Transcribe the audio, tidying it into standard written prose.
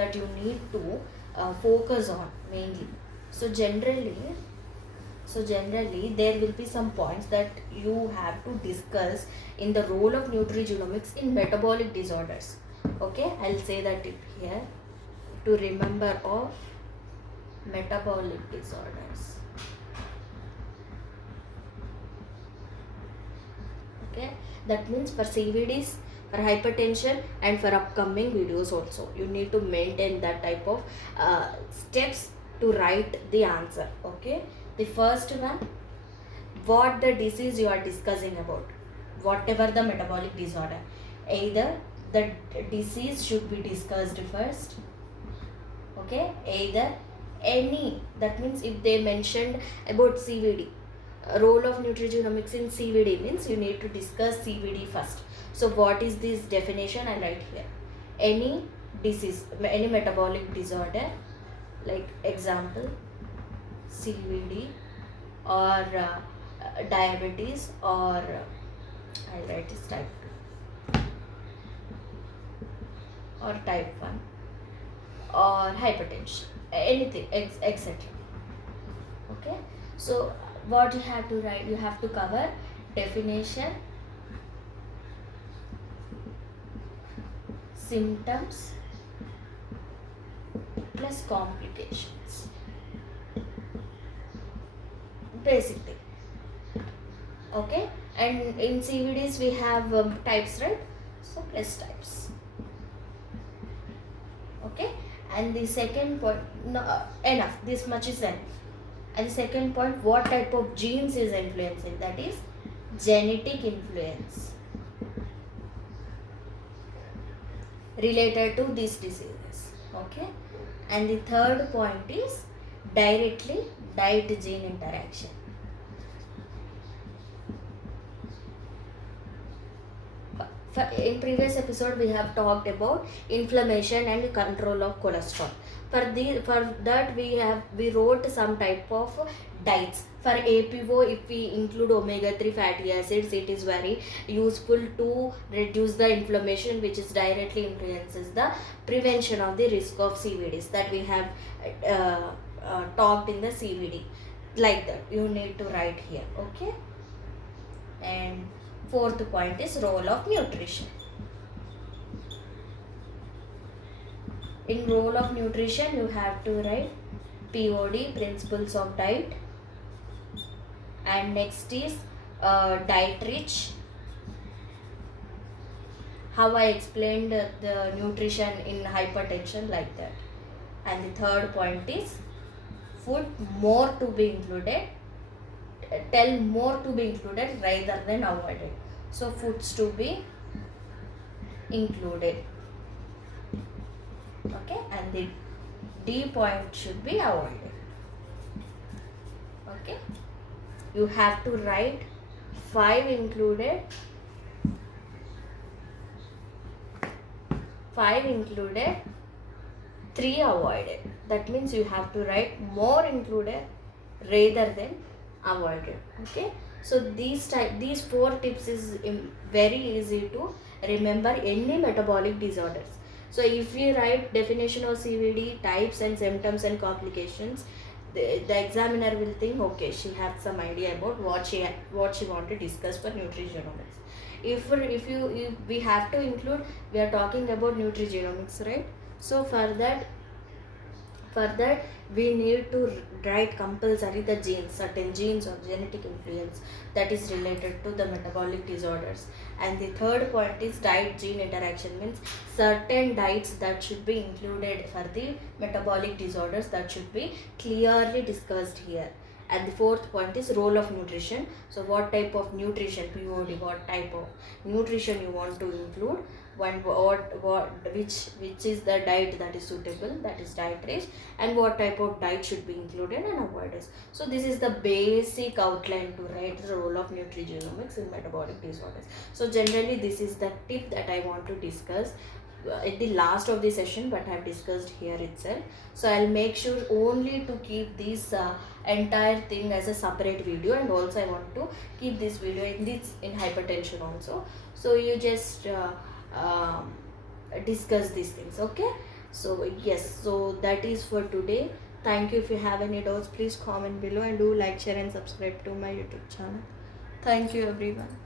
that you need to focus on mainly. So generally there will be some points that you have to discuss in the role of nutrigenomics in metabolic disorders. Okay, I'll say that it here to remember of metabolic disorders. Okay, that means for CVDs, for hypertension, and for upcoming videos also you need to maintain that type of steps to write the answer. Okay, the first one, what the disease you are discussing about, whatever the metabolic disorder, either the disease should be discussed first. Okay, either any, that means if they mentioned about CVD, role of nutrigenomics in CVD means you need to discuss CVD first. So what is this definition? I write here, any disease, any metabolic disorder, like example CVD or diabetes, or I write this type 2 or type 1 or hypertension, anything, etc. Okay, so what you have to write, you have to cover definition, symptoms plus complications, basically. Okay, and in CVDs we have types, right? So plus types. Okay, and the second point, no, enough, this much is enough. And the second point, what type of genes is influencing, that is genetic influence related to these diseases. Okay, and the third point is directly diet gene interaction. In previous episode we have talked about inflammation and control of cholesterol. For that we wrote some type of diets. For APO, if we include omega-3 fatty acids, it is very useful to reduce the inflammation, which is directly influences the prevention of the risk of CVDs that we have talked in the CVD. Like that you need to write here. Okay, and fourth point is role of nutrition. In role of nutrition you have to write POD, principles of diet, and next is diet rich, how I explained the nutrition in hypertension, like that. And the third point is food more to be included, tell more to be included rather than avoided. So foods to be included. Okay, and the D point should be avoided. Okay, you have to write 5 included, 3 avoided. That means you have to write more included rather than avoided. Okay, so these 4 tips is very easy to remember any metabolic disorders. So if we write definition of CVD, types and symptoms and complications, the examiner will think, okay, she has some idea about what she want to discuss for nutrigenomics. If we have to include, we are talking about nutrigenomics, right? So for that we need to write compulsory the genes, certain genes or genetic influence that is related to the metabolic disorders. And the third point is diet gene interaction, means certain diets that should be included for the metabolic disorders, that should be clearly discussed here. And the fourth point is role of nutrition. So what type of nutrition, POD, what type of nutrition you want to include, which is the diet that is suitable, that is diet rich, and what type of diet should be included and avoided. So this is the basic outline to write the role of nutrigenomics in metabolic disorders. So generally this is the tip that I want to discuss at the last of the session, but I have discussed here itself. So I'll make sure only to keep this entire thing as a separate video, and also I want to keep this video in hypertension also. So you just discuss these things. Okay, So yes, so that is for today. Thank you. If you have any doubts, please comment below, and do like, share and subscribe to my YouTube channel. Thank you everyone.